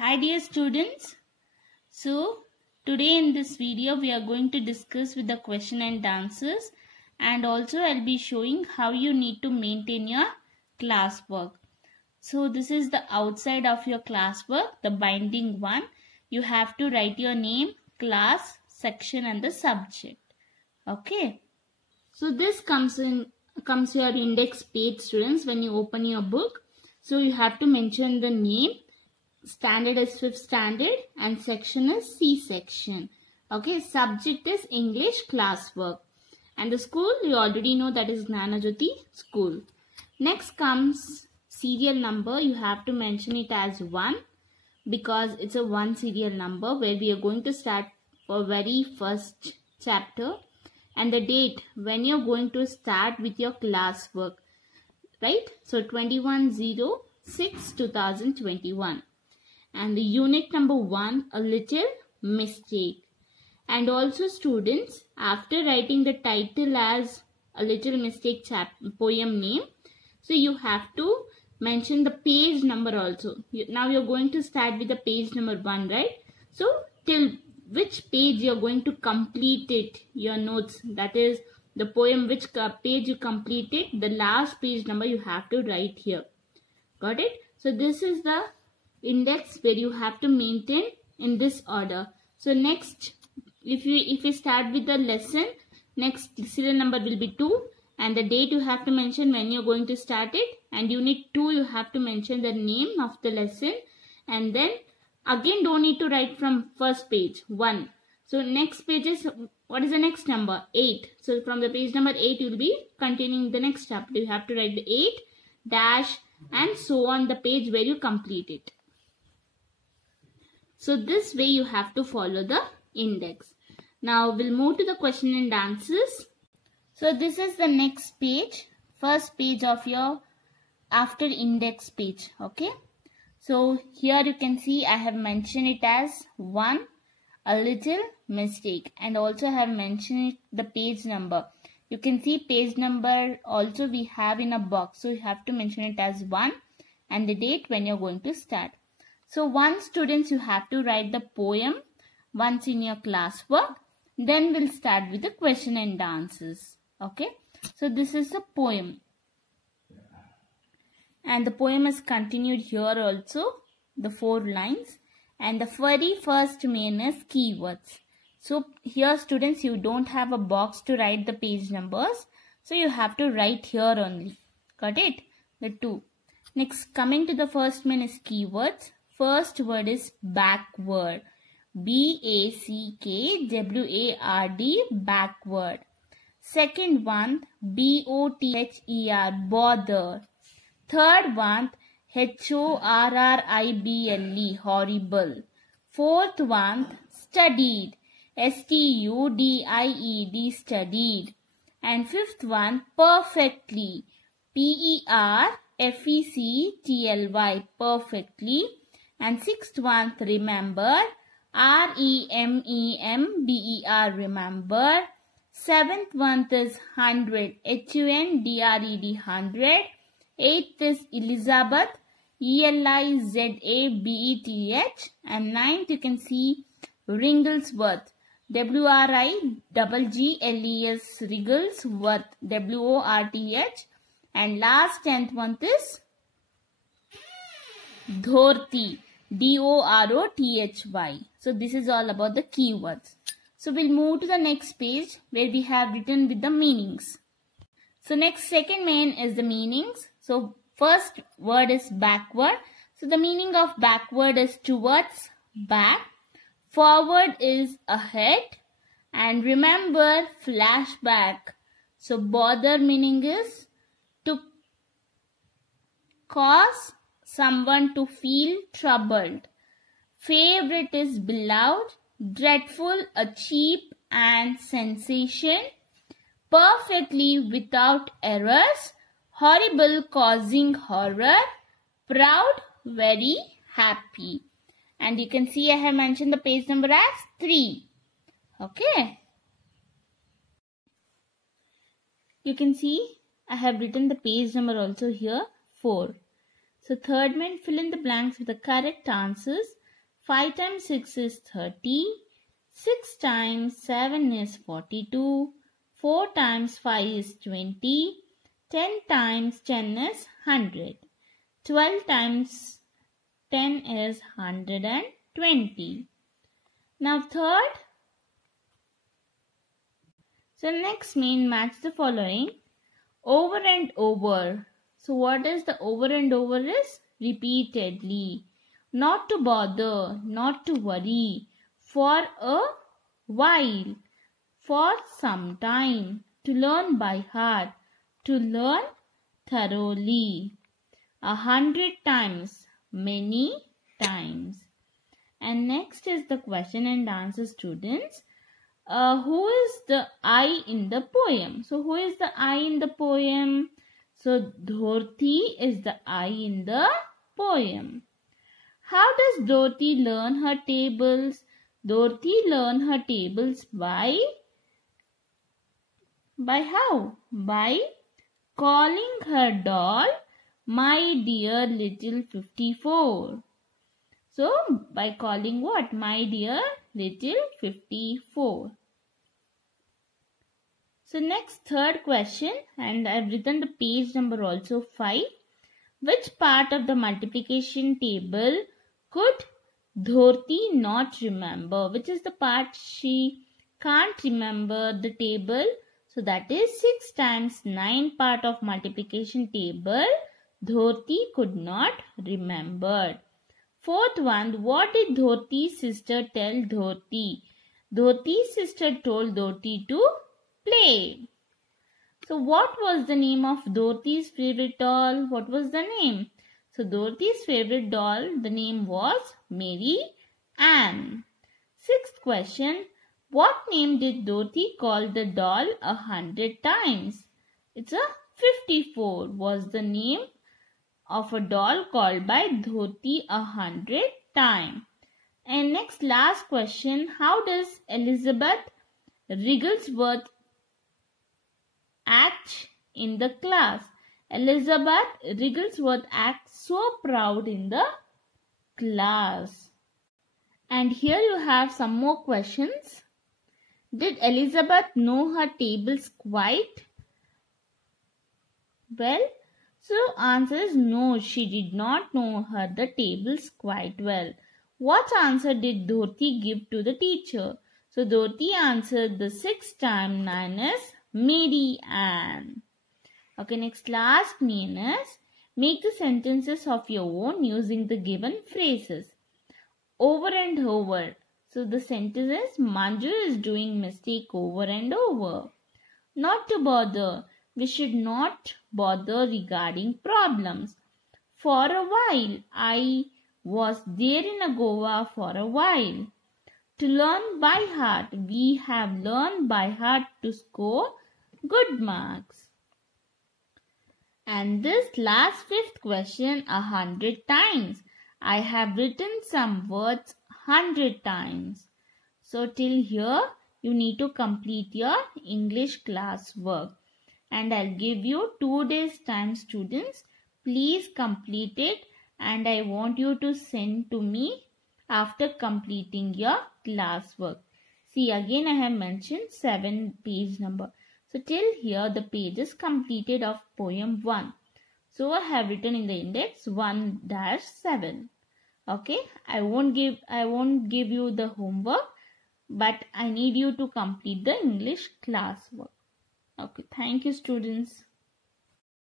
Hi dear students. So today in this video we are going to discuss with the question and answers, and also I'll be showing how you need to maintain your classwork. So this is the outside of your classwork, the binding one. You have to write your name, class, section and the subject. Okay. So this comes your index page, students, when you open your book. So you have to mention the name. Standard is 5th standard and section is C section. Okay, subject is English classwork. And the school, you already know, that is Gnanajyoti school. Next comes serial number. You have to mention it as 1 because it's a 1 serial number where we are going to start for very first chapter, and the date when you're going to start with your classwork, right? So 21/06/2021. And the unit number 1, a little mistake. And also students, after writing the title as a little mistake poem name, so you have to mention the page number also. Now you're going to start with the page number 1, right? So till which page you're going to complete it, your notes, that is the poem, which page you completed, the last page number you have to write here. Got it? So this is the index where you have to maintain in this order. So next, if you start with the lesson, next serial number will be 2, and the date you have to mention when you're going to start it, and unit 2 you have to mention the name of the lesson, and then again don't need to write from first page 1. So next page is, what is the next number? 8. So from the page number 8 you will be continuing the next chapter. You have to write the 8 dash and so on the page where you complete it. So this way you have to follow the index. Now we'll move to the question and answers. So this is the next page, first page of your after index page. Okay. So here you can see I have mentioned it as 1, a little mistake, and also have mentioned the page number. You can see page number also we have in a box. So you have to mention it as 1 and the date when you're going to start. So once students you have to write the poem once in your classwork, then we'll start with the question and answers. Okay. So this is the poem. And the poem is continued here also, the 4 lines. And the very first main is keywords. So here students you don't have a box to write the page numbers. So you have to write here only. Got it? The 2. Next, coming to the first main is keywords. First word is backward. B-A-C-K-W-A-R-D, backward. Second one, B-O-T-H-E-R, bother. Third one, H-O-R-R-I-B-L-E, horrible. Fourth one, studied. S-T-U-D-I-E-D, studied. And fifth one, perfectly. P-E-R-F-E-C-T-L-Y, perfectly. And sixth one, remember. R-E-M-E-M-B-E-R, remember. Seventh one is hundred. H-U-N-D-R-E-D, hundred. Eighth is Elizabeth. E-L-I-Z-A-B-E-T-H. And ninth you can see Wrigglesworth. W-R-I-G-G-L-E-S, Wrigglesworth. W-O-R-T-H. And last 10th one is Dhorti. D-O-R-O-T-H-Y. So this is all about the keywords. So we'll move to the next page where we have written with the meanings. So next, second main is the meanings. So first word is backward. So the meaning of backward is towards, back. Forward is ahead. And remember, flashback. So bother meaning is to cause someone to feel troubled. Favorite is beloved. Dreadful, a cheap and sensation. Perfectly, without errors. Horrible, causing horror. Proud, very happy. And you can see I have mentioned the page number as 3. Okay. You can see I have written the page number also here, 4. So third main, fill in the blanks with the correct answers. 5 times 6 is 30. 6 times 7 is 42. 4 times 5 is 20. 10 times 10 is 100. 12 times 10 is 120. Now third. So next main match the following. Over and over. So what is the over and over is? Repeatedly. Not to bother, not to worry. For a while. For some time. To learn by heart. To learn thoroughly. 100 times. Many times. And next is the question and answer, students. Who is the I in the poem? So who is the I in the poem? So Dorothy is the I in the poem. How does Dorothy learn her tables? Dorothy learn her tables by how? By calling her doll, my dear little 54. So by calling what? My dear little 54. So next third question, and I've written the page number also 5. Which part of the multiplication table could Dorothy not remember? Which is the part she can't remember the table? So that is 6 times 9 part of multiplication table Dorothy could not remember. Fourth one, what did Dorothy's sister tell Dorothy? Dorothy's sister told Dorothy to play. So what was the name of Dorothy's favorite doll? What was the name? So Dorothy's favorite doll, the name was Mary Ann. Sixth question, what name did Dorothy call the doll 100 times? It's a 54 was the name of a doll called by Dorothy 100 times. And next last question, how does Elizabeth Wigglesworth act in the class? Elizabeth Wigglesworth acts so proud in the class. And here you have some more questions. Did Elizabeth know her tables quite well? So answer is no, she did not know her the tables quite well. What answer did Dorothy give to the teacher? So Dorothy answered the 6 times 9 is Mary Ann. Okay, next last main is make the sentences of your own using the given phrases. Over and over. So the sentence is Manju is doing mistake over and over. Not to bother. We should not bother regarding problems. For a while. I was there in a Goa for a while. To learn by heart. We have learned by heart to score good marks. And this last fifth question 100 times. I have written some words 100 times. So till here you need to complete your English class work. And I'll give you 2 days time, students. Please complete it and I want you to send to me after completing your class work. See, again I have mentioned 7 page number. So till here the page is completed of poem 1. So I have written in the index 1-7. Okay, I won't give you the homework, but I need you to complete the English class work. Okay, thank you, students.